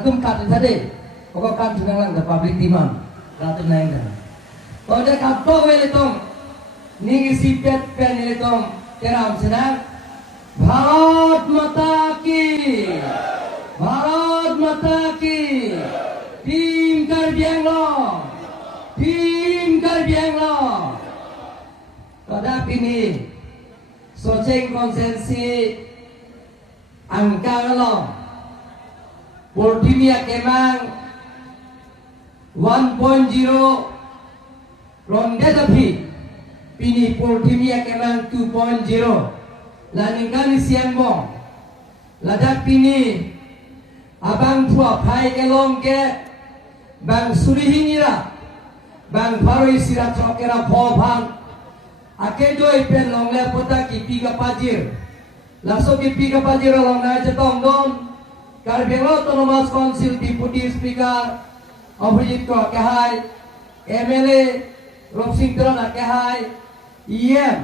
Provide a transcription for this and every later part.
tum kat tadi pokok kan juga lang the public demand ratu naik dah kalau dia kapto wele tom ning isi pet pen wele tom teram senang Bharat Mata Ki Bharat Mata Ki Team Karbi Anglong Team Karbi Anglong tetapi ini Soceng konsensi angka long Portimia Kemang 1.0 ronde tapi pini Portimia Kemang 2.0 laning kali siang bong ladak pini abang tua pai kelong ke bang surihingira bang paroi sira chokera phobhan ake doi pen long le pota ki piga pajir laso ki piga pajir long na jetong don Karbi Anglong Autonomous Council Deputy Speaker Abhijit ko kahai MLA Robsing Tron kahai EM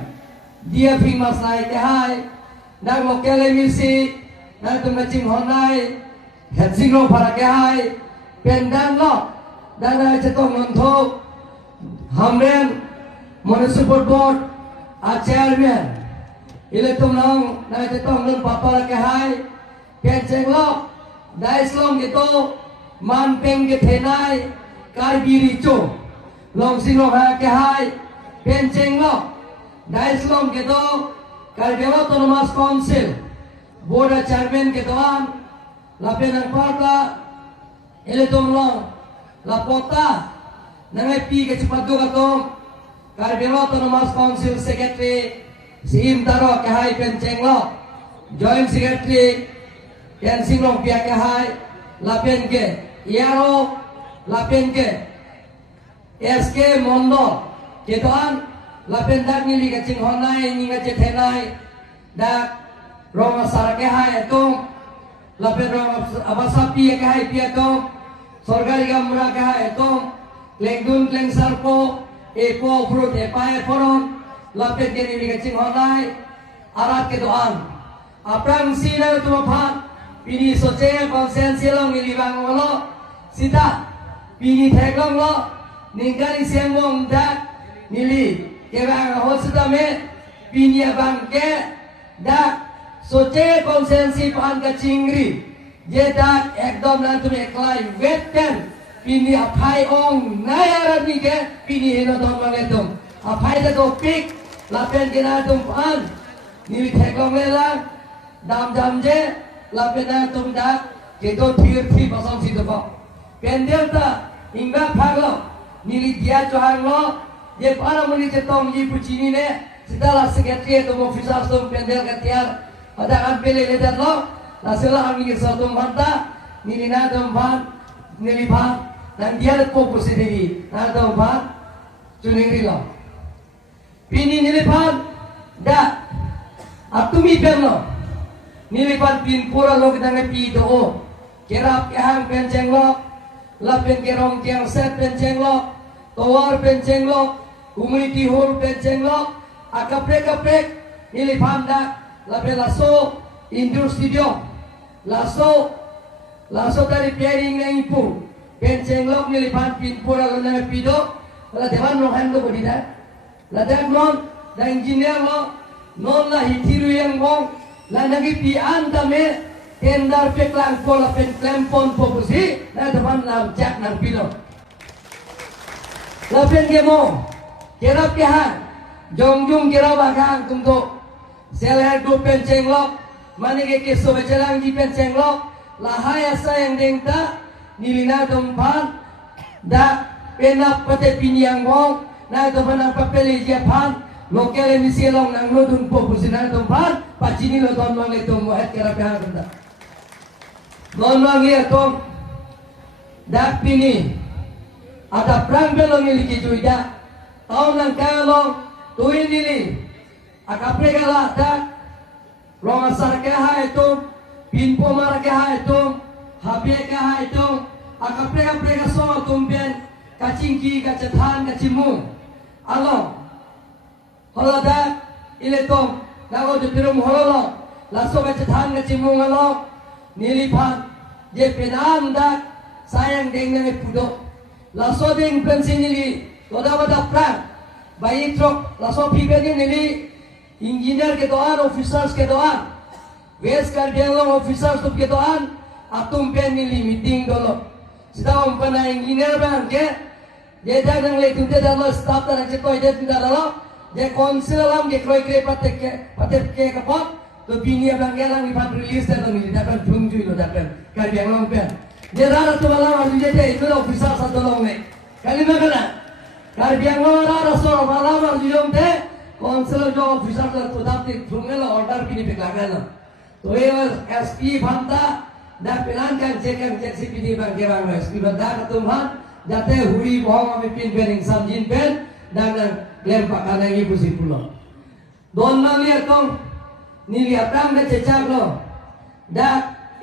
dia Fimas Nai kahai nang lokal emisi nang tumacing honai hetsing lo para kahai pendang lo dan jetong nonthok hamren municipal board a chairman ile tumnong na jetong non papa kahai penceng lo daislong gitu manpeng ke thenai Karbi rico long sino ha kahai penceng lo daislong gitu Karbi Anglong Autonomous Council board a chairman gituan lapenang parta ile tumnong lapota nangai pi ke cepat duga tong Karbi Anglong Autonomous Council Secretary si Imtaro kahai penceng lo Joint Secretary Yan singlong pia kahai lapen ke Yaro lapen ke SK Mondo ketoan lapen dak nili kacing honai ninga cethenai dak rong asar kahai etong lapen rong abasapi kahai pia tong sorgari gamra kahai etong lengdun leng sarpo epo fruit epae poron lapet ke nili kacing honai arat ketoan aprang sina tumaphat pini soce konsensi long nilibang lo sita pini theklong lo ningkari siangwong dak nili kebang hosita me pini abang ke dak soce konsensi pan ka chingri je dak ekdom nan tume eklai wetten pini apai ong nayara ni ke pini heno dom mangetum apai da do pik lapen kena tum pan nili theklong le lang dam jam je lapena tumda kedo thirthi basong sidapa pendelta ingba phaglo nili dia johanglo ye para muni chetong ji puchini ne sidala secretary to officer to pendel katiar ada kan pele ledan lo la sela ami ke satum banta nili na dum ban nili ban dan dia ko pusidegi na dum ban chuningri lo pini nili ban da atumi penlo nilipan pin pura lo kita ngepi do kerap yang penceng lo lapen kerong tiang set penceng lo towar penceng lo community hall penceng lo akaprek nilipan dak lapen laso indoor studio laso dari pairing na ipu penceng lo nilipan pin pura lo ngepi do la dewan lo hando bodida la dak non da engineer lo non la hitiru yang bong la nagi pian tame tendar peklang pola pen klempon popusi na depan lam jak nang pilo la pen gemo kerap kehan jongjung kera bakang tumto seler do penceng lok mani ke keso becelang di penceng lok la haya sayang dengta nilina tempan da penak pate piniang bong na depan apa pele jepan lokal emisi long nang nodun popusinan tempat pacini lo don mang itu muat kera pihak benda don mang ya tom dak pini ada perang belong miliki juida tahun nang kalong tuin nili akapre gala dak rong asar keha itu pinpo mar keha itu habe keha itu akapre so tumben kacingki kacethan kacimu along holada ile tom nago de pirum hololo laso ka cethan ka chimung alo nilipan je penam dak sayang dengan pudo laso ding pensinili toda bada plan bayi truk laso pibeni nili engineer ke doan officers ke doan wes kar biang officers tu ke doan atum pen nili meeting dolo sida umpana engineer bang ke je jangan le tu de dalo staff ta je koi de dalo je council lam ke koi kre patek ke kapot to bini bang gelang ni pan release ta to ni dakan jungju lo dakan kar biang long pen je rara tu bala ar je itu officer sa dolo ne kali makana kar biang lo rara so bala ar jong te council jo officer ta to dap te jungela order bini pe lagana to ye SP banta da pelan kan cek CPD bang ke bang SP banta tumhan jate huri bohong ame pin bering samjin pen dan lem pakana ngi pusi pulo don na lihat tong ni lihat tang da cecak lo da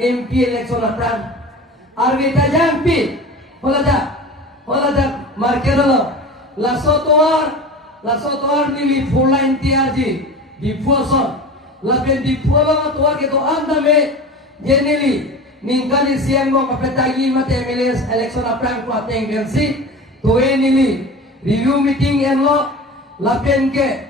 MP election apran arvita jampi hola da markero lo la sotoar ni li full line tiarji di fuoson la ben di fuolo toar ke to anda me jenili ningkani siang mo kapetagi mate MLS election apran ko ateng gansi to enili review meeting enlo lapen ke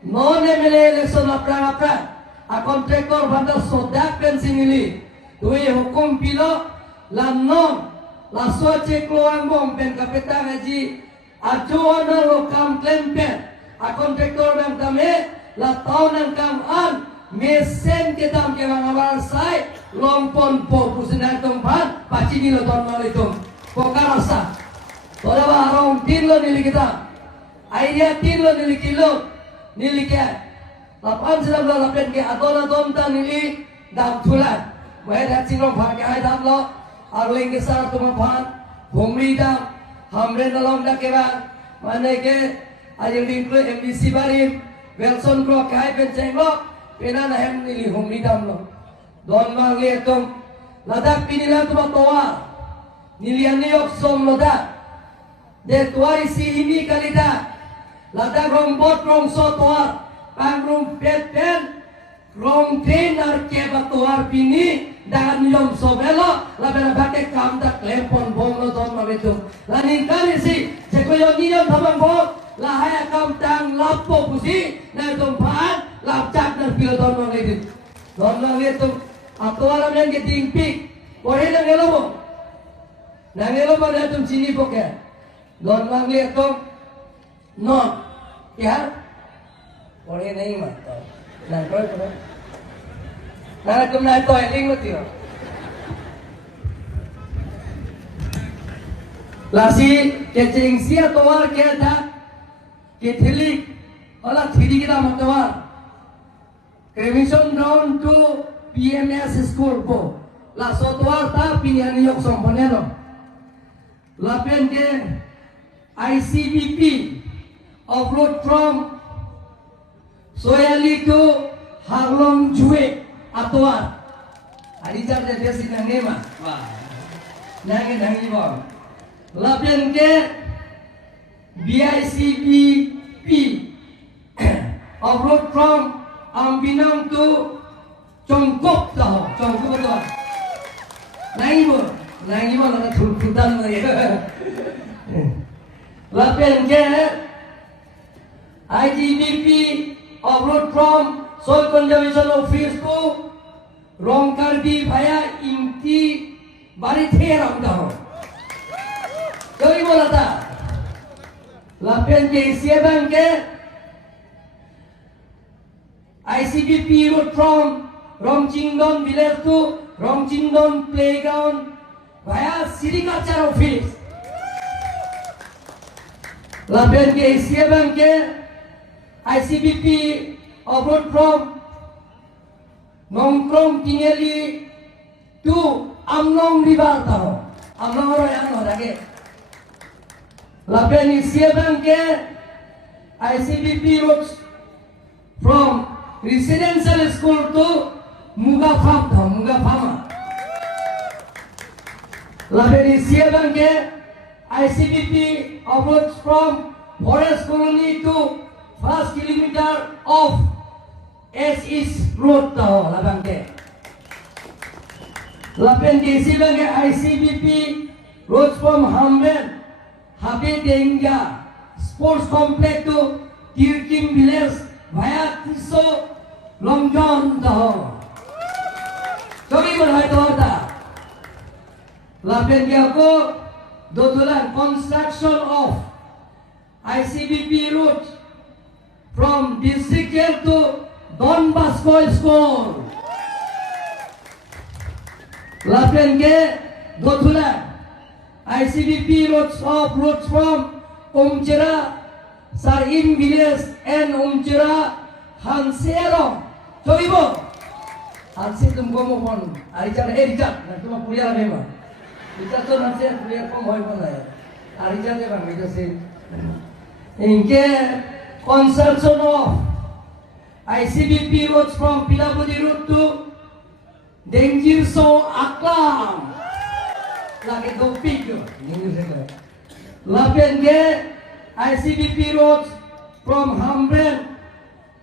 non MLS election apran a contractor banda sodak pensinili to e hukum pilo la non la soche kloang bom pen kapetang aji ajo ona lo kam klempen a contractor bang tame la taun kam an mesen ke tam ke bang sai lompon po pusinan tumpan paci nilo ton malitum pokarasa tora ba arong tinlo nili kita idea tinlo nili kilo nili ke lapan sedang lo lapen ke adona domta nili dam tulan mai da sinong phang ke ai dam lo arling ke sar tumapan bumri dam hamre dalom da ke ba mane ke ajeng dingklo MDC barim Wilson Pro kai penceng lo pena na hem nili humri dam lo don mang liatum ladak pinilan tu toa nilian niok som ladak de tuai si ini kalida ladak rombot rong so toa pangrum pet rong train ar ke batuar pini dan niom so belo labena bake kam tak lempon bom lo don mang itu lanin kali si sekoyo niom thabang bom lahaya kam tang lapo pusi na tumpan lapcak na pilo don mang itu don mang itu atau orang yang ketingpik, orang yang ngelo pada tum sini pokok, don manggil tum, no, ya, orang ini mah, nah kau itu, nah tum nah itu eling lo tio, lasi kecing sia toar kita, ketilik, olah thiri kita matawar, Cremation Ground to PMS School po la sotoar ta pinihan yok somponero la pen ke ICBP of road from Soyali to Harlong Jue atoar adijar de desi nangema wah nange nangi bom la pen ke BICBP of road from Ambinang to Congkok tahu, congkok betul. Nangi mo na tulputan mo ya. Lapen ke IGBP of road from Soil Conservation Office to Rongkarbi via Inti Bari Theram tahu. Jadi mo lata. Lapen ke siabang ke ICBP road from Romjingdon village to Romjingdon playground via Siriculture Office. Lapen ke siabang ke ICBP of road from Nongkrong Tingeli to Amlong River tahu. Amlong orang yang lagi. Lapen ke siabang ke ICBP roads from residential school to Muga Fama. Lapen siabang ke ICBP roads from Forest Colony to first kilometer of S East Road tahu labang ke. Lapen kesi bangke ICBP roads from Hamben, Habe Denga, Sports Complex to Tirkim Village via Tiso, Longjon Daho. Kami berhati hati. Lapen ko dotulan construction of ICBP route from district jail to Don Bosco School. Lapen ke dotulan ICBP routes from Umjera, Sarim Village and Umjera, Hansero. Coba ibu, Hansi tumko mo kon, Arijan Erijan, nanti mau kuliah memang. Kita tu nanti kuliah kau mau apa lah? Arijan je bang, itu sih. Inke construction of ICBP roads from Pilabudi route to Dengirso Aklam. Lagi topik tu. Lapen ke ICBP roads from Hamben,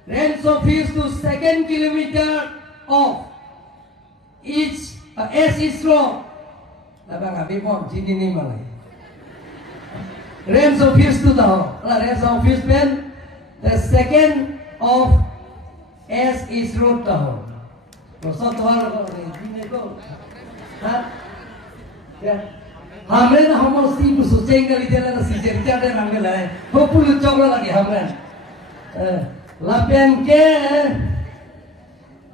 range office to 2nd kilometer of each S road. Abang abi pun sini ni malai. Range office tu tahu. Range office pen the 2nd of S road tahu. Rasa tu hal ini tu. Hah? Ya. Hamren hamar si bersucing kali dia lah si cerita dia hamren lah. Hopefully coklat lagi hamren. Lapian ke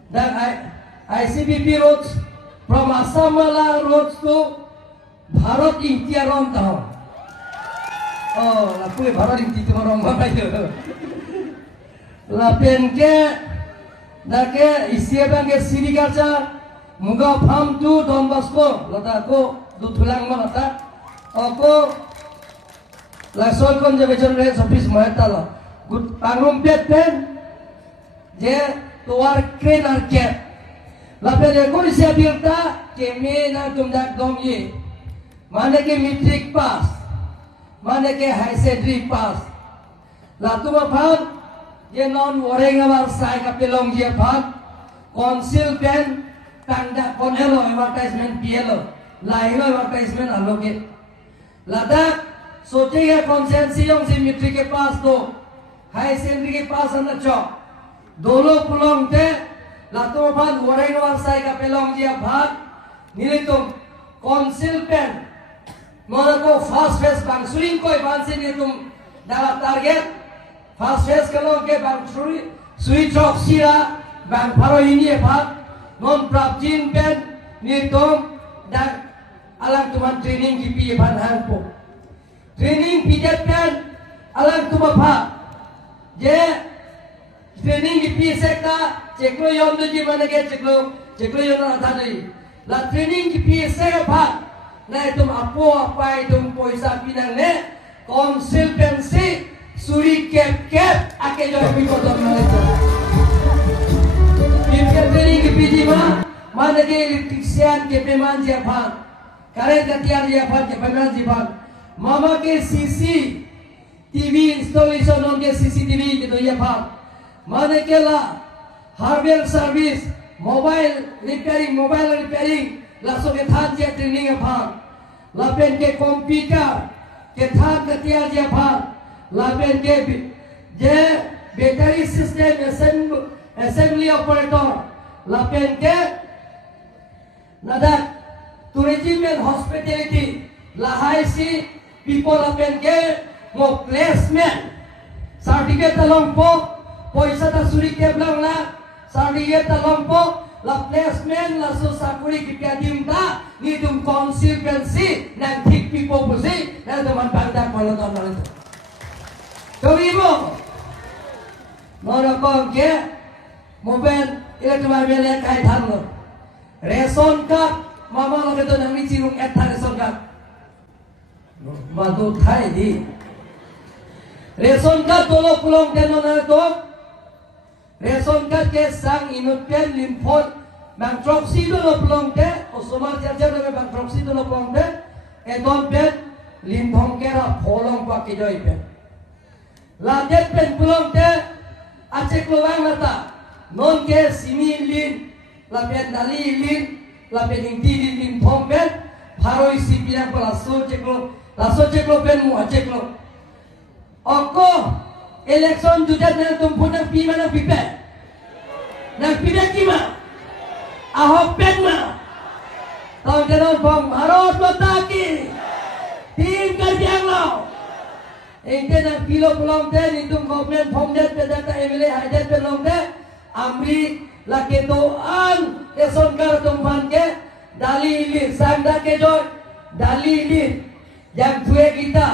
dan ICBP roads from Asamala roads to Bharat Intiaron tahu. Oh, lapui Bharat Intiaron apa itu? Lapian ke dake isiapan ke Sirikaca Muga Farm to Don Bosco lata aku dutulang mana tak? Aku langsung conservation range office maheta lah. Good pangrum pen je tuar crane arket. Lapen je kau siap birta kemi na tumdak dom ye. Mana ke matric pass, mana ke high secondary pass. Latu apa? Je non wareng awal saya kapelong je apa? Council pen tanda konelo advertisement PLO. Lain advertisement aloke. Ladak सोचेगा कॉन्सेंसियों से मिट्टी के पास दो high secondary के पास अंदर चौ दोनों पुलों ते लातों भाग वरेंग वासाई का पेलोंग जिया भाग नीले तुम कॉन्सिल पेन मोरा को फास्ट फेस बांसुरिंग कोई बांसे नहीं तुम दावा टारगेट फास्ट फेस कलों के बांसुरी स्वीट ऑक्सीरा बांग पारो इन्हीं भाग नॉन प्राप्तिन पेन नीले तुम दाग अलग तुम्हारे ट्रेनिंग की पीए भाग को training pijat pen alang tu bapa je training di PSK ceklo yon tu je mana ke ceklo yon ada ni la training di PSK bapa na itu apa itu poisa pinang ne consultancy suri cap ake jo piko don na itu pijat training di PJMA mana ke electrician ke peman je bapa kare katiar je bapa ke peman je bapa Mama ke CCTV installation on ke CCTV gitu ya Pak. Mana ke la hardware service, mobile repairing langsung ke than je training ya Pak. Lapen ke komputer ke than ketiar je Pak. Lapen ke je battery system assembly operator. Lapen ke nadak tourism and hospitality lahai si people apen ke mo placement certificate talong po poisa ta suri ke blang la certificate talong po la placement la so sakuri ki piadim ta ni tum consistency nan thik people pusi nan teman bangda kono to nang to ibo mora ko ke mobile electronic bele kai than lo ration card mama lo ke to nang ni cirung eta ration card madu thai di ration card tolo pulong teno na to ration card ke sang inutpen limphon bang proxy tolo pulong te osomar chacha na bang proxy tolo pulong te edon pen limphon ke ra pholong pa ke joi pen la det pen pulong te ache klowang lata non ke simi lin la pen dali lin lapin inti din thom ben haroi sipiang ko laso ceklo ben mu ceklo oko election judat na tum punang pi mana pipe na pipe kima ahok ben ma tong janon pom harus mata ki tim kerjang lo ente na kilo pelong ten itum komen pom det pedata emile hajar pelong de amri laketoan eson kar tumpan ke dali ilir sangda ke joy dali ilir jam tue kita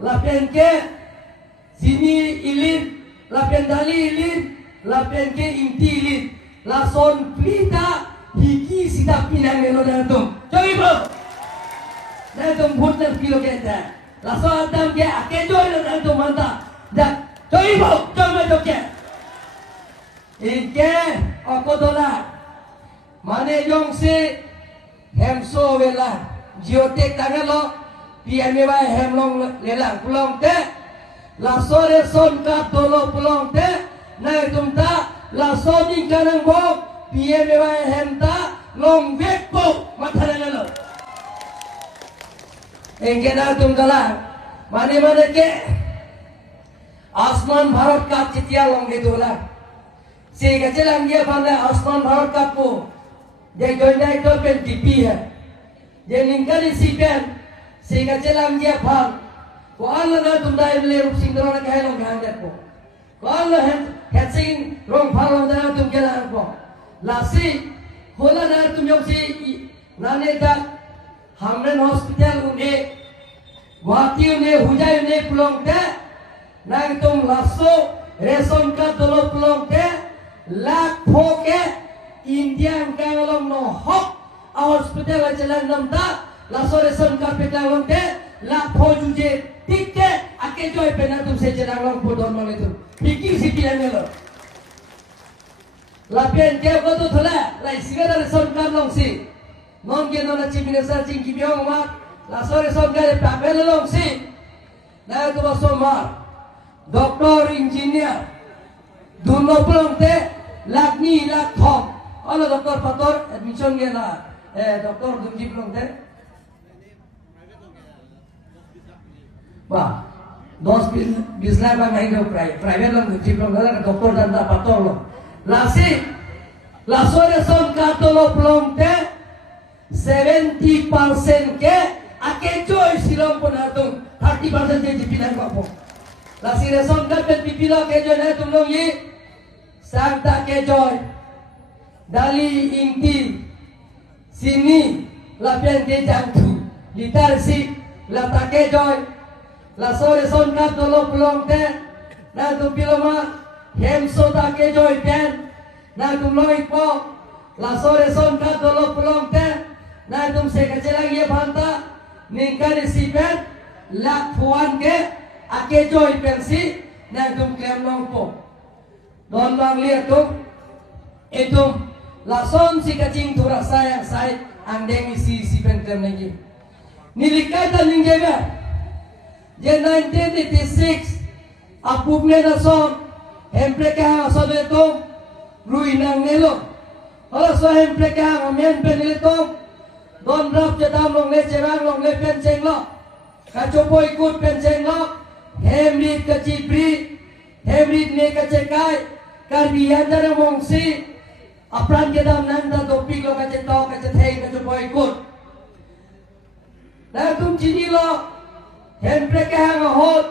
lapen ke sini ilir lapen dali ilir lapen ke inti ilir lason plita hiki sida pinang melo datum coy bo datum butner kilo kenta lason adam ke ake joy datum manta dak coy bo coba joke Inke ako dola mane yong si hemso vela geotek tangalo PMA hemlong lela pulong te la sore son ka dolo pulong te na tumta la soni kanang bo PMA hemta long vekpo mathanalo inke na tum dala mane ke आसमान भारत का चितिया लोंगे दोला से गचलम ये बंदे आसमान भारत का को जे जोंडाई तो पेन टीपी है जे निंकली सीपेन से गचलम ये भाग को अल्लाह ना तुम दाई ले रूप सिंगरों ने कहे लोग गांव देखो को अल्लाह है कैसिंग रोंग भाग लोग दाई तुम के लान को लासी होला ना तुम यों सी नाने का हमने हॉस्पिटल उन्हें वाकी उन्हें हुजाई उन्हें पुलों के nang tum lasso reson ka dolo plong ke lak pho ke indian ka long no hok a hospital jalan namta lasso reson ka pe ka long ke lak pho juje tik ke ake joy pe na tum se jalan long pho don male tu piki si pian lo la pen ke ko to thola lai sigara reson ka long si non ke no na chimine sa ching ki byong ma lasso reson ka pe pe long si na to ba so ma Doktor, engineer, duno pelong te, lakni lak thom. Olah doktor pator, admission ge na, doktor dumji pelong te. Bah, 10-20 lakh bang main dok private lang dumji pelong te, doktor dan da pator lo. Lasi, lasore son katolo pelong te, 70% ke, ake joy silong pun atung, 30% je jipinan kapo. Lasi reson kan pen pipila ke joy hai tum log ye santa ke joy dali inti sini lapian ke jangtu litar si lata ke joy la so reson kan dolo pulong te na tum piloma hem soda ke joy pen na tum loi po la so reson kan dolo pulong te na tum se kacelang ye banta ningkari si pen lak puan ke ake joy pensi na tum klem long po don long liat tu etum lason si kacing thura sayang sai andeng isi si pen klem lagi nilikata ningjega je 1986 apupne na son hempre ka so beto ruinang nelo ola so hempre ka amen pen nelo don rap jadam long le cherang long le pen cheng lo kachopoy kut pen cheng lo Hemrit kacipri, hemrit ne kacekai, karbiyan jare mongsi, apran kedam nanda dopi lo kacetau kacethei kacupoy ikut. Nah tum cini lo, hempre kahang hot,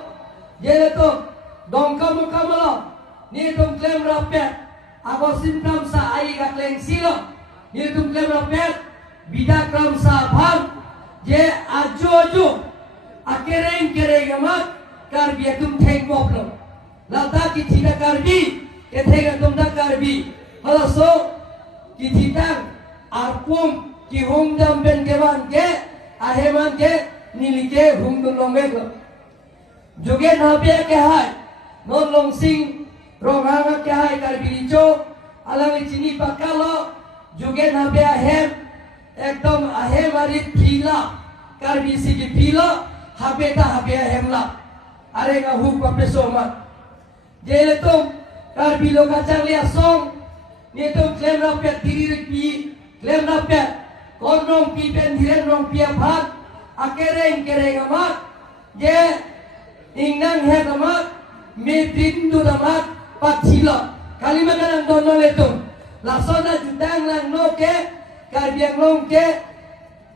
jele to dongka muka lo, ni tum klaim rapet, ako simptom sa ai kakleng silo, ni tum klaim rapet, bidak ram sa bham, je ajo, akereng keregamat. Karbi tum theng problem lata ki thida karbi ke thega tum da karbi hala so ki thidang arpum ki hum dam ben keban ke aheman ke nilike hum dum long meg joge nabe ke hai non long sing ronganga ke hai karbi jo alang chini pakalo joge nabe ahem ekdom ahem ari phila karbi si ki phila habe ta habe ahem la are nga huk papeso ma jele tum karbi lo kacang lia song ni tum klem rapet diri pi klem rapet kon rong pi pen hiren rong pia phat akereng kereng amat ye ingnang het amat me pindu amat pathilo kalimat nang dono letung lasona jutang nang no ke karbiang long ke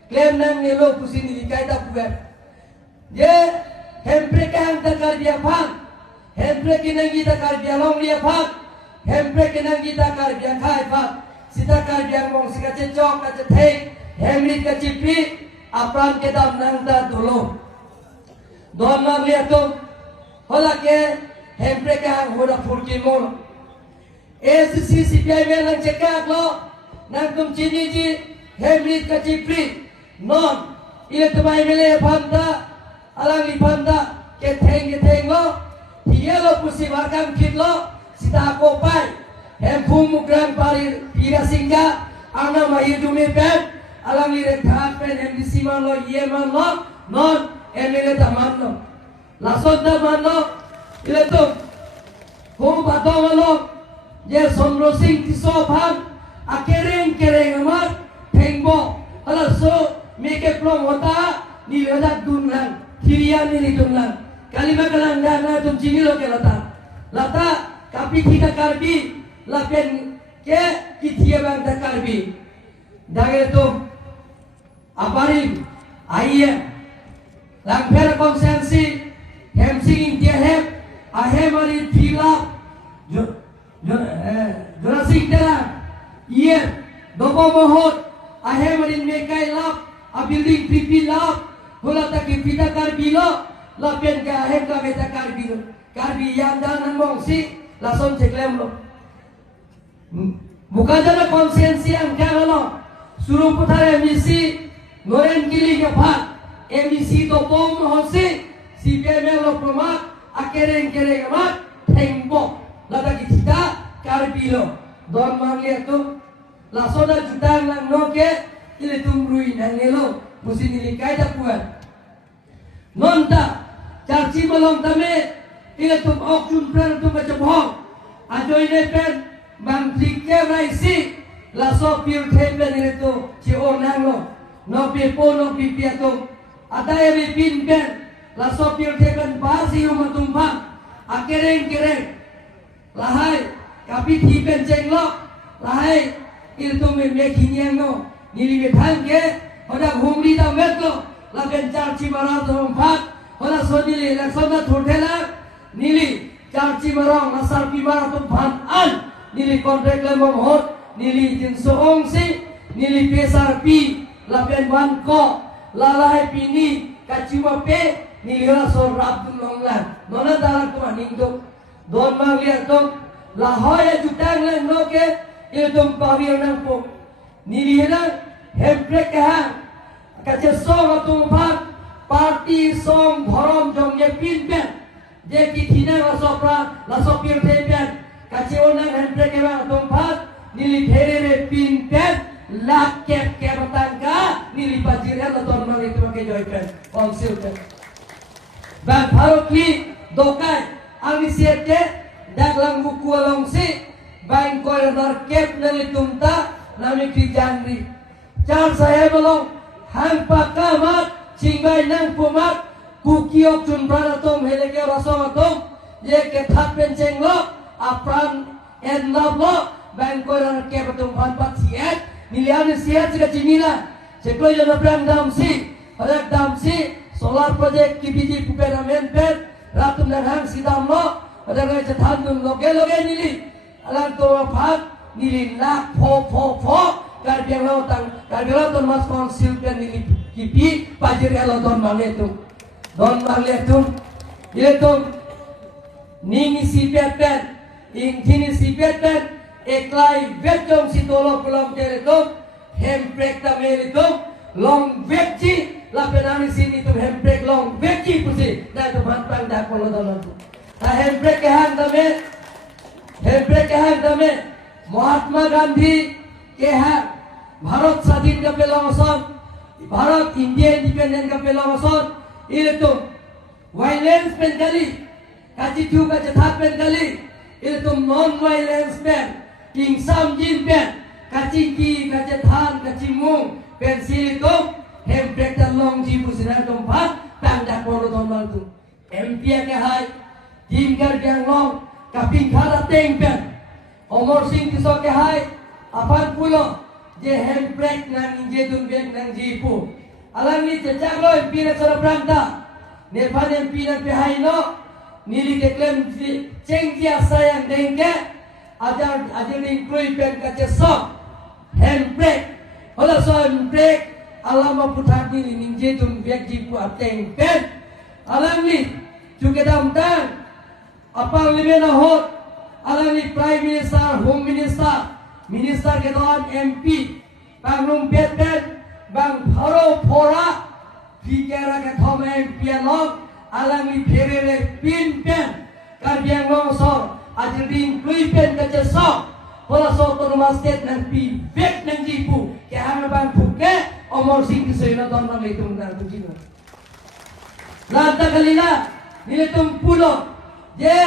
klem nang nelo pusini dikai ta puber ye hempre kang ta karbia phat hempre kinang kita karbia long lia phat hempre kinang kita karbia khai phat sita karbia mong sika che chok ka che thei hemrit ka chipi apran ke dam nang ta dolo don nang lia to hola ke hempre kang hoda furki mon SC CPI melang cekak lo nang tum chini ji hemrit ka chipi non ile tumai mele phamta alang li phamta ke theng lo hielo pusi warkam khit lo sita ko pai hem phum gran pari pira singga ana mai dume pen alang li rekha pen hem disima lo ye man lo non emele ta man lo lasot da man lo ile to hum batong lo je somro sing tiso pham akereng kereng amat thengbo ala so meke plong hota ni leda dunlang kiriya ni dunlang kalima kalang dana tum chini lo ke lata kapi thika karbi lapen ke kithia bang ta karbi dage to aparim aiye lang phera konsensi hem singing dia hem ahe mari thila jora sing tera ye dobo mohot ahe mari mekai lap a building pipi lap hola ta ki pita karbi lo lapen ka ahe ka beta karbi lo karbi yang dan mong si lason ceklem lo bukan jana konsensi yang kaya lo suruh putar emisi noren kili ke phat emisi to pom hosi si pemel lo promak akereng kereng amat thengbo lada ki kita karbi lo don mangle tu lasona jutang nang noke ile tumrui nang nelo musi nilikai da puan nonta charchi malong tame ile tum ok chun pran tum bachobhong ajoi ne pen bang trikke rai si laso pir thepen ile to chi o nang lo no pi po no pi pia to ataye bi pin pen laso pir thepen ba si hu matum pha akereng kereng lahai kapi thi pen cheng lo lahai il to me khinyang no nili me thang ke hoda humri da met lo la pen charchi mara to phat hoda sonili la sonda thotela nili charchi marong asar pi mara to phat an nili contract le mong hot nili jin so ong si nili pesar pi la pen wan ko la lai pi ni kachima pe nili la so rap dum long lan nona dala to ning do don ma lia to la hoya jutang le no ke il tum pavir nang po nili na hempre ka kache song atum phat party song bhorom jong ye pin pen je ki thina la sopra la sopir the pen kache onang hempre ke ba atum phat nili phere re pin pen lak ke batangka nili pajire la ton mal itu ke joy pen konsil pen ba bharokli dokai ami siete daglang buku along si bain koridor kep nali tumta nami ki jangri char saya belong hampa kamat cingbai nang pumat kukiok chun pranatom heleke rasomatom ye ke thap penceng lo apran en love lo bain koridor kep tum phat siet milian siet sika cimila seklo yo pram dam si hadak dam si solar project ki biji puperamen pen ratum dan hang sidam lo ada ngai cethan dum loge nili alang to phat nili lak pho karbiang lautan karbiang lautan mas konsil pen nili kipi pajir elo don maletu ile to ningi si pen ing thini si pen eklai vetjong si tolo pulang tere to hemprek ta meri to long vekchi la penani sini tu hemprek long vekchi pusi na to bhat pang da kolo don hemprek ke hang dame Mahatma गांधी के हैं भारत स्वाधीन का पहला मौसम Bharat India independent का पहला मौसम ये तो वायलेंस पेन कली काची थू का जथा पेन कली ये तो नॉन वायलेंस पेन किंग साम जिन पेन काची की काची थान काची मुंग pensil itu handbrake dan long jibu sinar tempat tanda kono tombal tu MP ke hai tinggal yang long kaping kala tengpen omor sing kisah ke hai apan pulo je handbrake nang inje dunbek nang jipu alang ni cecak loy pina cara beranta Nepal yang pina pihai no nili deklem cengkia sayang dengke ajar ning krui pen kaca sok handbrake olah so handbrake alama putar nili ninje dunbek jipu ateng pen alang ni juga damdan apang limena hot alang ni prime minister home minister ke doan MP bangun pen bang pharo phora Fikera ke thom MP long alang ni pherere pin pen karbiang long so ajring kui pen kaca sok hola so Otonomous State nang pi vek nang jipu ke hang bang phuke omor sing kisoina don nang itung dar bujina lanta kalila niletum pulo je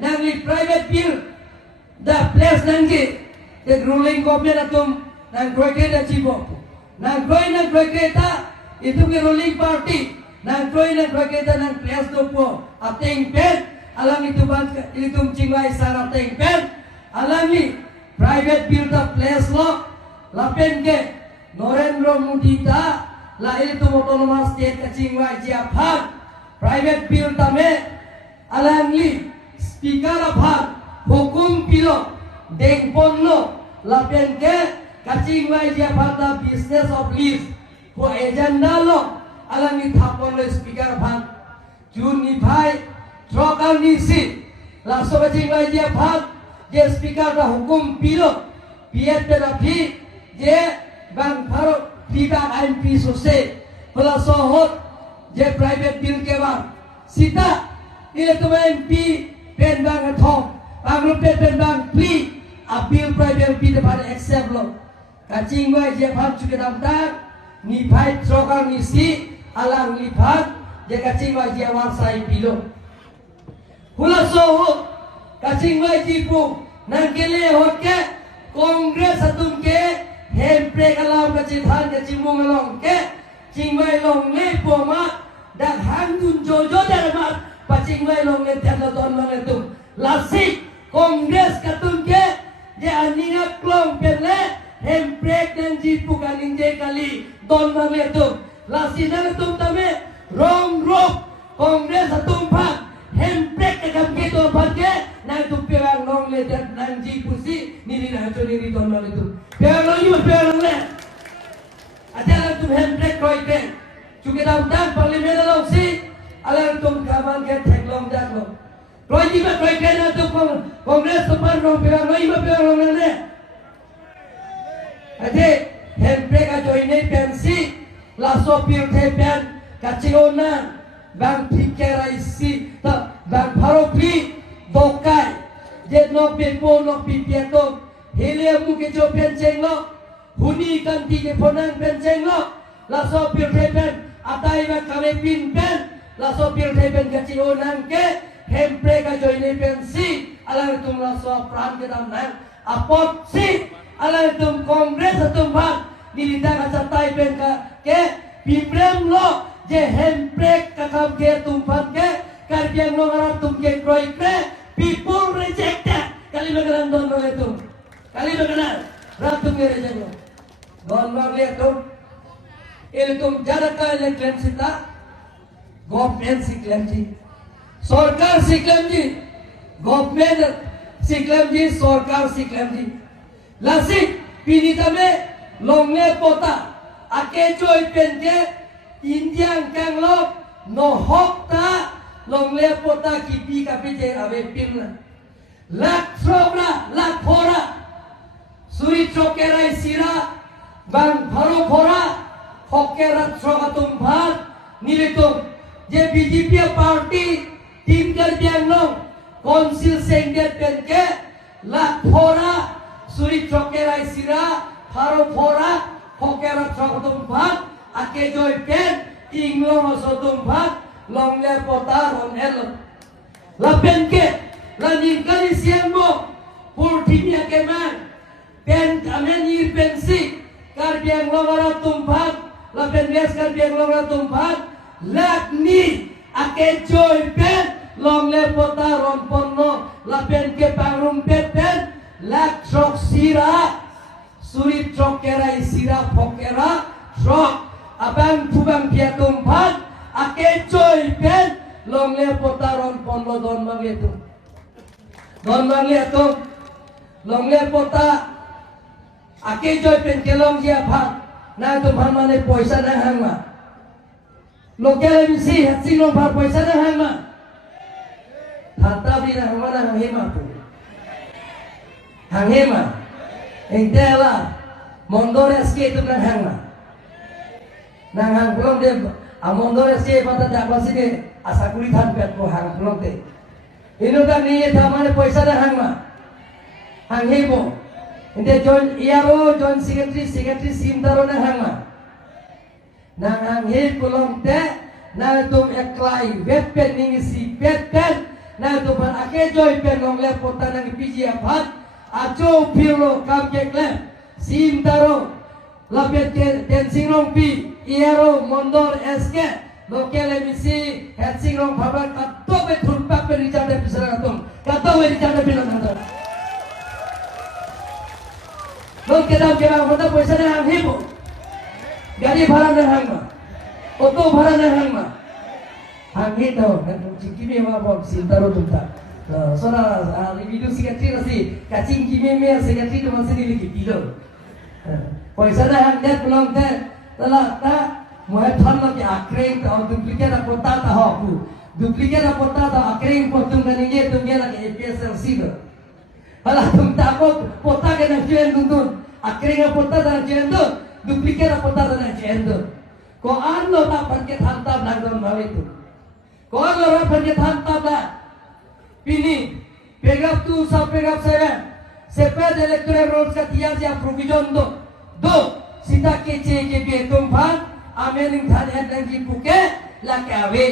nang ni private bill the place nang ji the ruling government atum nang kroike da jibo nang kroi kita itu ke ruling party nang kroi kita nang place dopo ateng pen alang itu bang itu cingwai sara ateng pen alang ni private bill the place lo lapen ke Narendra Modi ta la itu Otonomous State cingwai jiaphan private bill tame alang ni speaker aphan hukum pilo deng ponno lapen ke kacingwai jiaphan the business of lease ko agenda lo alang ni thapon lo speaker aphan jun ni bhai trokal ni si la so kacingwai jiaphan je speaker da hukum pilo piet pe rafi je bang pharo piba MP sose pala so hot je private bill ke ba sita ile to MP pen bang thong bang ru pen bang pli a bill private bill pada accept lo kacingwai jiaphan juga damdar ni bhai trokal ni si alang ni bhat je kacingwai jiawar sai pilo pula so hot kacingwai jipu nang kele hoke kongres atum ke handbrake alam kaci than kaci mong long ke cingwai long le poma dak hangdun jojo darmat pacingwai long le tiada don long itu lasik kongres katum ke je anina klong pele handbrake dan jipu kaling je kali don long itu lasik dan atum tame wrong rope kongres atum phat handbrake kagam ke to bage nang tu perang long le dan nang jipu si nili na to nili don long itu perang le ajaran tu handbrake koi ke juga damdan parlimen long si alang tum kaman ke thek long dak long koi ji ba koi ke na tu kongres tu par long perang long le ade handbrake a joine pensi la so pir the pen kachona bang pikera isi ta bang pharo pi dokai je no pe po no pi pieto hele mu ke jo pen cheng lo huni kan ti ke ponang pen cheng lo la so pir the pen atai ba kame pin pen la so pir the pen kachona ke handbrake a joine pen si alang tum la so pran ke dam nang apot si alang tum kongres tum bang nilita ka chatai pen ka ke piprem lo je handbrake kakam ke tumpat ke karbiang lo ngarap tum ke kroi ke people rejected kali bagalan don lo itu kali bagalan rap tum ke reject lo don lo lihat tum ini tum jarak ka le claim sita government si claim ji sarkar si claim ji government si claim ji sarkar si claim ji lasik pinita me longne pota ake joy pen ke Indian kang lo no hokta long le pota kipi kapije ave pinna lak sobra lak phora suri chokera sira bang pharo phora hokera trogatum bhat nilitum je BJP party tim kar biang long council sengdet pen ke lak phora suri chokera sira pharo phora hokera trogatum bhat ake joy pen inglo masodum bhat long le potar on el la pen ke la nin kali siambo pur timia ke man pen amen ir pen si karbiang longara tumpat lapen mes karbiang longara tumpat lak ni ake joy pen long le pota ron ponno lapen ke pangrum pen lak trok sira suri trok kera isira pokera trok abang tubang pia tumpat ake joy pen long le pota ron ponno don mangetu don mangetu long le pota ake joy pen kelong dia phat na tumhan mane poisa na hangma lokal misi hatsi long phat poisa na hangma thata bi na hangma na hanghema pu hanghema entela mondore ske tu na hangma nang hang pelong de amondore ske pata dakwa sini asakuri than pet ko hang pelong de inu kan ni thamane poisa na hangma hanghebo Inde join iaro join secretary sim daro na hangma nang hanghe kulong te na tum eklai web pen ning si pet pen na tum ake joy pen long le pota nang piji aphat acho pilo kam ke kle sim daro lapet ke dancing long pi iaro mondor eske lokal emisi dancing long bhabar katto be thurpa pe richard pisara katum katto be richard pilo na Long kedam kebang kota poisa na hanghibo gari bhara na hangma auto bhara na hangma hanghi to kimi ma bom sintaro tumta sona video secretary rasi kacing kimi me secretary to masini liki pilo poisa na hang net belong te tala ta moe thon ma ki akreng ta duplicate na kota ta ho ku duplicate na kota ta akreng ko tum na ninge tum ge na APS receiver hala tum ta ko kota ke na jen dun akhirnya pota dan jendut duplicate pota dan jendut ko arlo tak pergi hantam nagam hal itu ko arlo pergi hantam dah pini pegap tu sa pegap seven seped electoral rolls ka tiya siya provision do sita kece ke betum pan amening than dan ji puke la kawe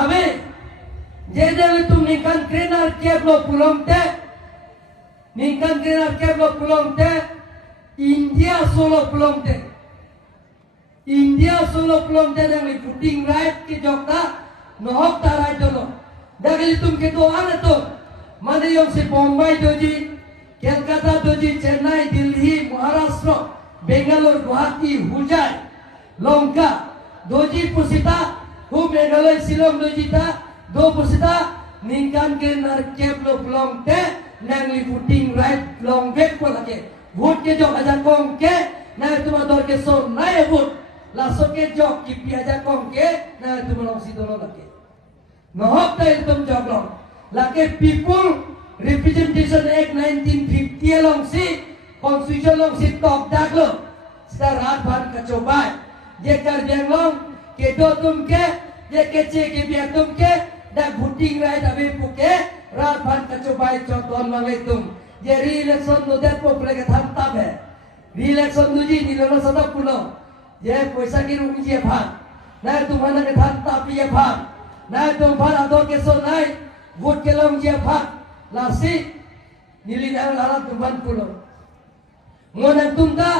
ave jedel tum nikan krenar keblo pulong te Ningkan kena keblo pulang te India solo pulang te India solo pulang te yang voting right ke jokta nohok tarai dono dagli tum ke to ana to mane yong se Bombay doji Kolkata doji Chennai Delhi Maharashtra Bangalore Guwahati Hujai Lanka doji pusita hu Meghalaya Shillong doji ta do pusita ningkan kena keblo pulang te nangli voting right long wait ko lage vote ke jo aja kong ke na tuma dor ke so na vote la so ke jo ki pi aja kong ke na tuma long si dono lage no hok ta tum jo long lage people representation act 1950 long si constitution long si top dak lo star rat ban ka chobai je kar jeng long ke do tum ke je ke che ke bi tum ke da voting right ave puke रात भर कचुबाई चौथोन मांगे तुम ये री-इलेक्शन नोदेर को प्लेगे थामता है री-इलेक्शन नुजी निलोनो सदा पुनो ये पैसा की रूम जी भाग ना तुम्हारे के थामता भी ये भाग ना तुम भाग आदो के सो नहीं वोट के लोग जी भाग लासी निली ना लारा तुम्हारे पुनो मोना तुमका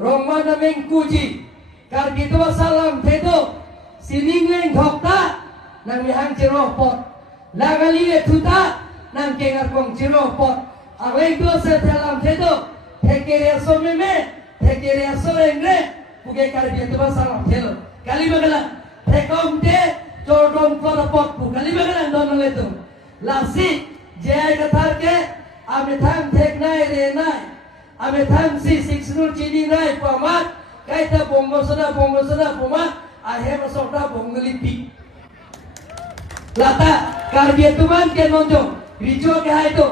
रोमा नमें कुजी कर gitu salam tedo siningling dhokta nang mihang ciro pot lagali le thuta nang kengar kong ciro pot awai do se thalam tedo thekere so me thekere so engre puge kar gitu salam thelo kali bagala thekom te chordom kor pot pu kali bagala don le tu lasi jay kathar ke ame thang thek nai re nai ame thang si six nur chini nai pamat kaita bongosoda poma ahe masota bongali pi lata karbi tuman ke nonjo rijo ke hai to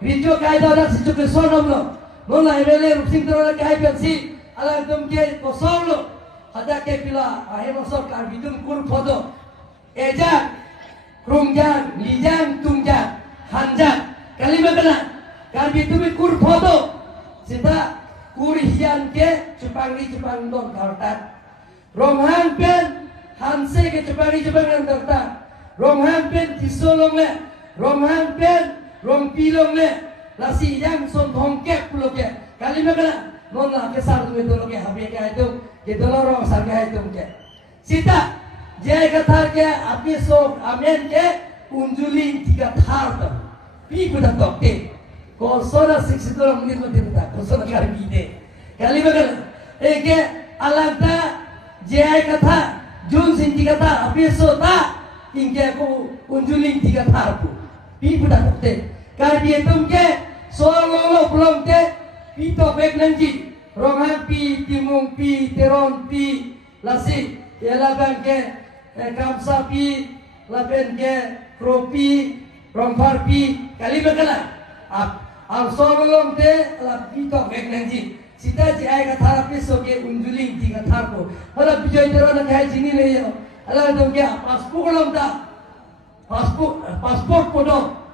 ada situ ke sonom lo nona emele rupsing toro ke hai pensi ala tum ke kosong lo ada ke pila ahe masot karbi tum kur photo eja krungjang lijang tungjang hanjang kalima kena karbi tum kur photo sita kurihian ke cupangri cupang don kartan ronghang pen hanse ke cupangri cupang don kartan ronghang pen tisolong le ronghang pen rong pilong le lasi yang son thongkek pulo ke kalima kena nona ke sar tu lo ke habi ke itu ke doloro sar ke itu ke sita jai kathar ke api so amen ke unjuli tiga thar tu pi kuda tokte ko sora 60 menit mati ta ko sora kar bi de kali bagal ke alanta jai katha jun sin tiga thar api so ta ingke ko unjuli tiga thar tu pi kuda tokte kar bi tumke solo belum te pito bek nanji rongan pi timung pi teron pi lasi yalaban ke kamsa pi laben ke kropi rompar pi kali bakala al solo te la pito bek nanji sita ji ai ka tharapi so ke unjuling ti ka tharko hala bijoy teron ka jini le yo ala dong ke passport lom ta passport podo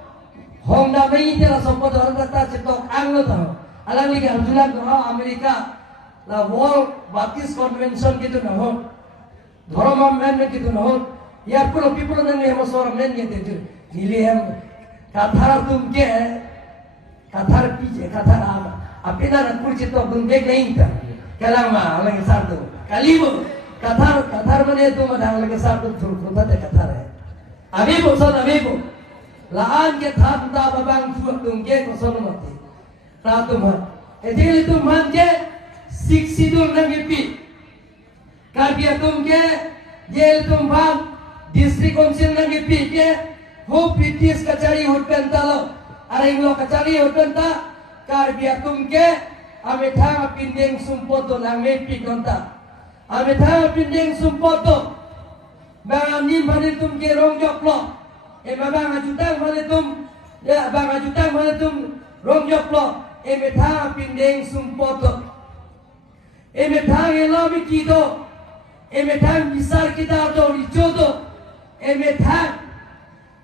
Honda mai te la sopo do anda ta cetok anglo ta alang liga arjulan do Amerika la World Baptist Convention gitu na ho dhoroma men gitu na ho yar ko people na ne mo sor men ge te nili hem kathar tum ke kathar pije kathar ama apina na kurci to bun beg nahi ta kalama alang sar do kalibu kathar mane to madang lage sar do thur khota te kathar hai abibo son abibo laan ke thanda babang tuak tungke kosono mati ratuman edil itu manje siksidur nangipi kabia tungke jel tumbang district council nangipi ke ho british kachari hoten talo aringlo kachari hoten ta kabia tungke ame thang pindeng sumpoto nangipi konta ame thang pindeng sumpoto bangani mani tumke rong joklo bang ajutang maletum ya bang ajutang maletum rong joklo thang pindeng sumpoto thang elomi kido thang bisar kita do ricodo thang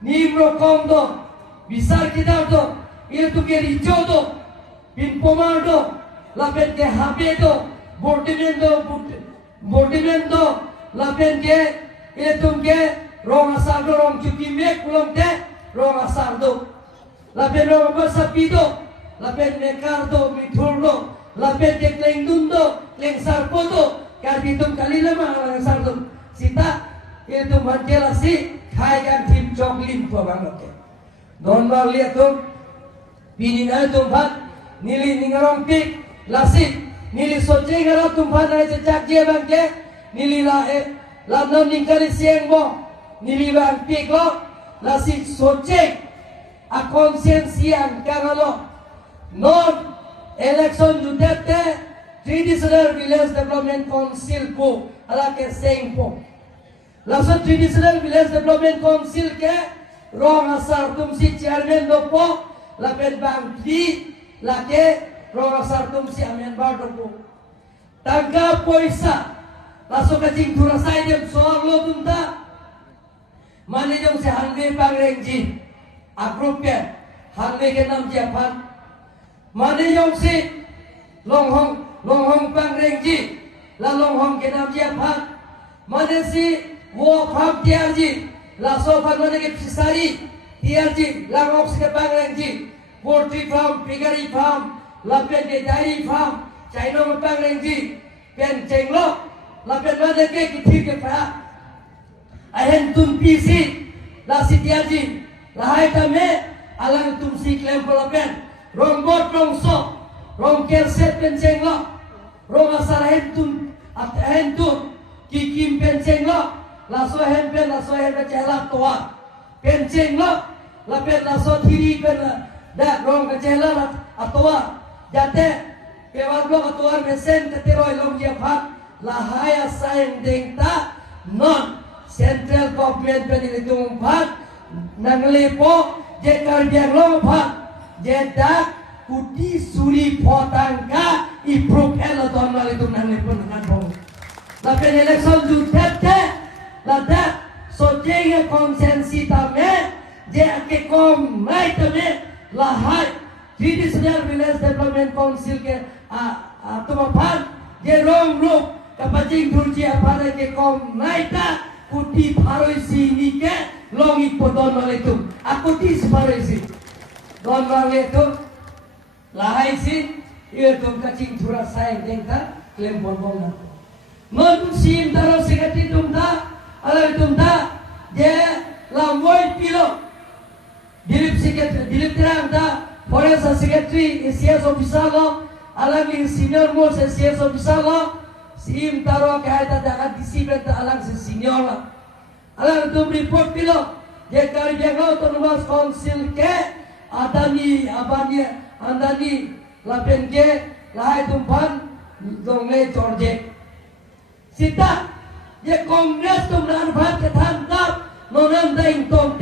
nimro kondo bisar kita do itu ke ricodo pin pomardo lapet ke habedo bordimendo lapet ke itu ke rong asardo rong cuki mek belum te rong asardo lapen rong bersapido lapen mekardo miturdo lapen ke klengdundo kleng sarpoto karbitum kalilama lang sardo sita itu manjela si kaigan tim choklin po bangote don bar lihat tuh pinina tumpat nili ningarong pik lasi nili soce ngara tumpat na cecak je bangke nili la non ningkali sieng bo nilibang piko lasi soce a konsensian kangalo non election judete traditional village development council po ala ke seng po laso traditional village development council ke rong asar tum si chairman do po la pen bang di la ke rong asar tum si amen bar do po tangka poisa laso kacing durasai dem soal lo tum ta माने जो से हंगे पांगरेंग जी अग्रुप के हंगे के नाम जापान माने जो से लोंगहोंग पांगरेंग जी ला लोंगहोंग के नाम जापान माने से वो फार्म तियार जी ला सोफा माने के फिसारी तियार जी ला रोक्स के पांगरेंग जी पोल्ट्री फार्म पिगरी फार्म ला पेन के डायरी फार्म चाइना में पांगरेंग जी पेन चेंगलो ला पेन माने के किथी के पा ahen tum pisi la sitiaji la hai tame alang tum si klem polapen rong bot rong so rong kerset penceng lo rong asar ahen tum kikim penceng lo la so hen kecela toa penceng lo la pen la so thiri pen da rong kecela atoa jate pewar lo atoa mesen keteroi long je phat la hai asain deng ta non Central government penilitung phat nanglipo je karbiang lo phat je dak kuti suri potangka improve elodon nalitung nanglipo dengan bong la pen election jutete la dak so je konsensi tame je ke kom mai tame la hai traditional village development council ke tuma phat je rong rup kapajing durji apare ke kom mai ta kuti paroisi ni ke longi podon itu aku ti paroisi don itu lahai si Ia tum kacing thura sayang tengta klaim bonbong na. Mon sim taro sekati tum ta alai tum ta je lamoi pilo dilip terang ta forest secretary CS officer lo alang senior most CS officer lo sim taro kaya ta dapat disiplin ta alang senior la alang tum report pilo je Karbiang Autonomous Council ke andani lapen ke lahai tumpan dongle George sita je Kongres tum ran bhat ke thandap nonam daing tom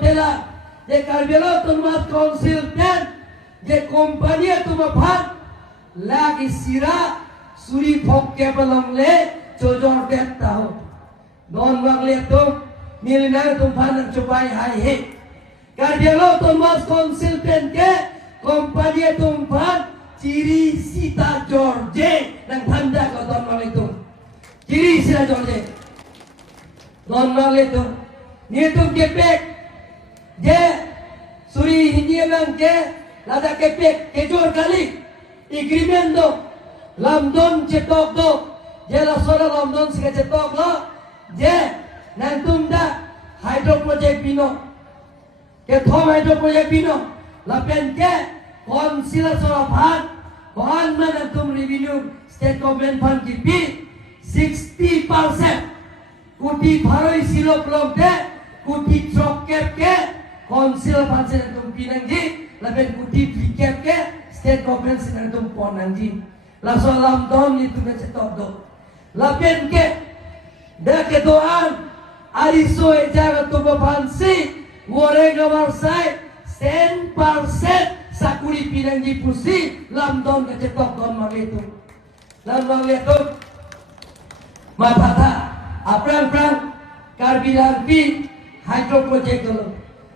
tela je Karbiang Autonomous Council pen je kompani tum bhat lagi sira suri phok ke balongle chojor det taho non wangle tum milina tum phan chupai hai he Karbiang Autonomous Council pen ke kompani tum phan ciri sita George nang thanda ko don wangle tum ciri sita George don wangle tum ni tum ke pek je suri hindi bang ke lada ke pek ke jor kali agreement do lamdon cetok do je la sora lamdon sike cetok lo je nang tum da hydro project bino ke thom hydro project bino lapen ke konsila sora bhan man tum revenue state government fund ki pi 60% kuti bharoi silo blok de kuti chok ke konsil fund se tum pinangji lapen kuti bikep ke state government se tum ponangji la so lamdon ni tum cetok do lapen ke da ke doan ariso ejaga tuba pansi goreng warsai 10% sakuri pinangji pusi lamdon ke cetok don magetu lamdon itu matata aprang Karbiang hydro project dulu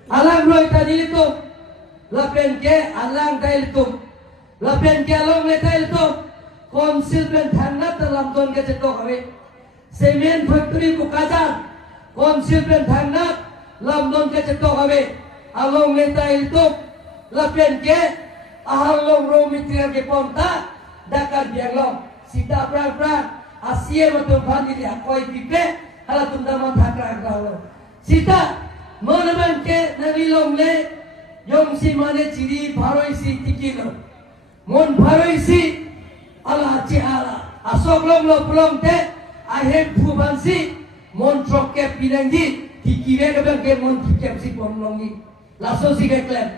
alang roi tadi itu lapen ke alang tail itu lapen ke along le tail itu konsil pen thangat lamdon ke cetok awe semen factory ko kajar konsil pen thangat lamdon ke cetok awe along le tail itu lapen ke ahalong raw material ke ponta dakar biang sita prang asie betul bandi dia koi pipe hala tunda thakra gawo sita monaman ke nalilong le yong si mane chiri bharoi si tikilo mon bharoi si ala chi ala asok long lo plong te ahem phuban si mon trok ke pinangji tikire ke mon tikep si pomlongi laso si ke klem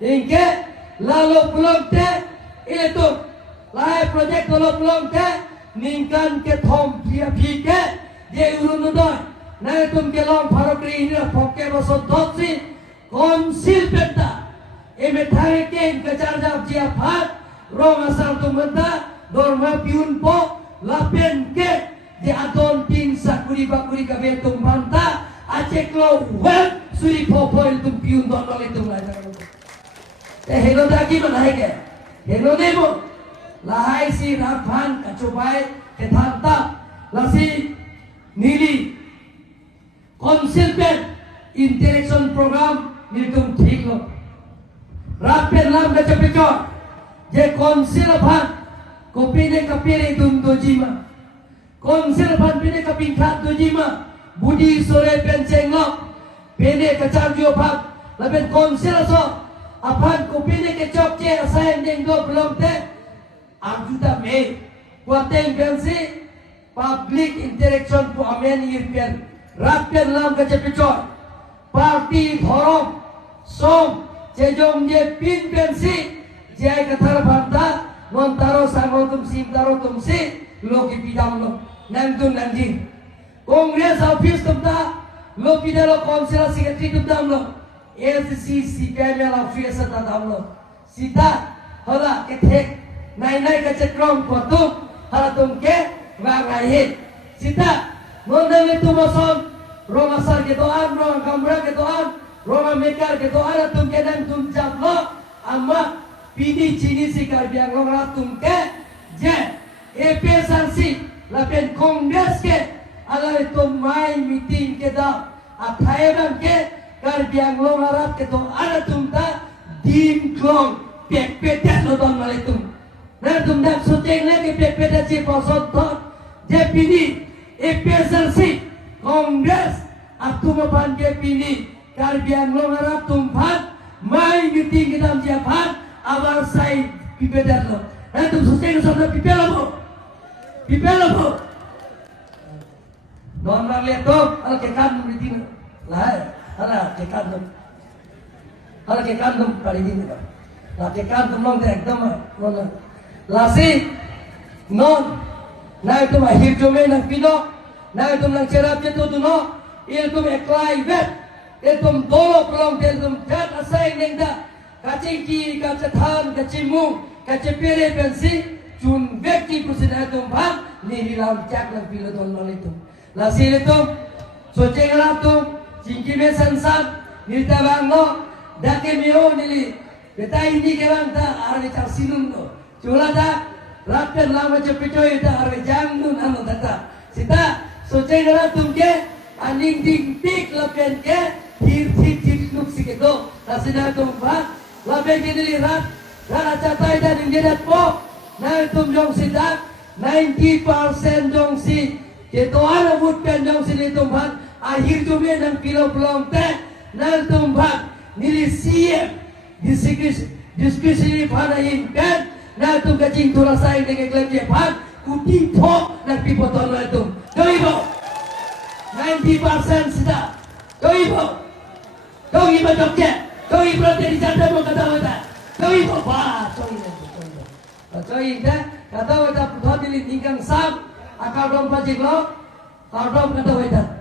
ingke lalo plong te itu lai project lo plong te ningkan ke thom pia phike je urun do na tum ke long pharokri ni phokke bosot dotsi konsil penta eme thare ke ke charja jia phat rong asal tum menta dorma piun po lapen ke je adon tin sakuri bakuri ka be tum manta acek lo wel suri phopoi tum piun don le tum la te helo daki manai ke helo demo lahai si raphan kacubai ketanta lasi nili konsilpen interaction program nitum thik lo rapen lam ka chapechor je konsil phan kopine kapire tum dojima konsil phan pine kapin khat dojima budi sore penceng lo pene kacharjo phan laben konsil so aphan kopine ke chok che asain deng do belum te Arjuta me kuateng pensi public interaction pu amen yirpen rapen lam ka chepechor party thorom som chejong je pin pensi jai kathar banta non taro sango tum sim taro tum si loki pidam lo nandun nandi Kongres office tum ta loki dalo council secretary tum dam lo SC CPM office ta dam lo sita hola ke thek nai ka cekrom potuk halatum ke ngai sita mondang itu mason roma sar ke doan roma kamra ke doan roma mekar ke doan tum ke dan tum japlo amma pidi chini si Karbiang lo tum ke je EPSRC lapen kongres ke ala tum mai meeting ke da athairan ke Karbiang lo ke to ala tum ta dim klong pek-pekan lo don malitum. Nah tum dak suteng lagi pek-pekan si posot tot. Jepini EPSRC Kongres aku mapan jepini karbian lo ngarap tumpat main meeting kita siapan awal saya pipedan lo. Nah tum suteng sama pipel lo. Pipel lo. Don maliat tuh al kekan meeting lah. Ala ke kandung kali ini kan la ke kandung long dek dama long lasi non na itu mah hidup nang pino na itu nang cerap itu tu no itu eklai vet itu dolo pelong itu kat asai nengda kacingki kacathan kacimu kacipere pensi cun vekti kusina itu bang ni hilang cak nang pilo ton mal itu lasi itu soce ngalap tu Cingki mesan sab nilita banglo dake mio nili beta ini ke bangta arwe char sinun do chula da rapper lama chepito ita arwe jangun anu data sita soche gara tumke aning ding tik lapen ke hir nuk sike do tasina tum ba lapen ke nili rat rara chatai da ning jedat po na tum jong sita 90% jong si ke to ana mut pen jong si tum ba akhir jumlah dan kilo pelong teh nal tumbak nilisiep diskusi pada imkan nal tum kacing turasai dengan klub Jepang kuti pok nak pipotol nal tum doibo 90% sudah doibo jokje doibo dari janda mau kata wata doibo wah coy dah kata wata putar di tingkang sam akal dom pajik lo kau dom kata wata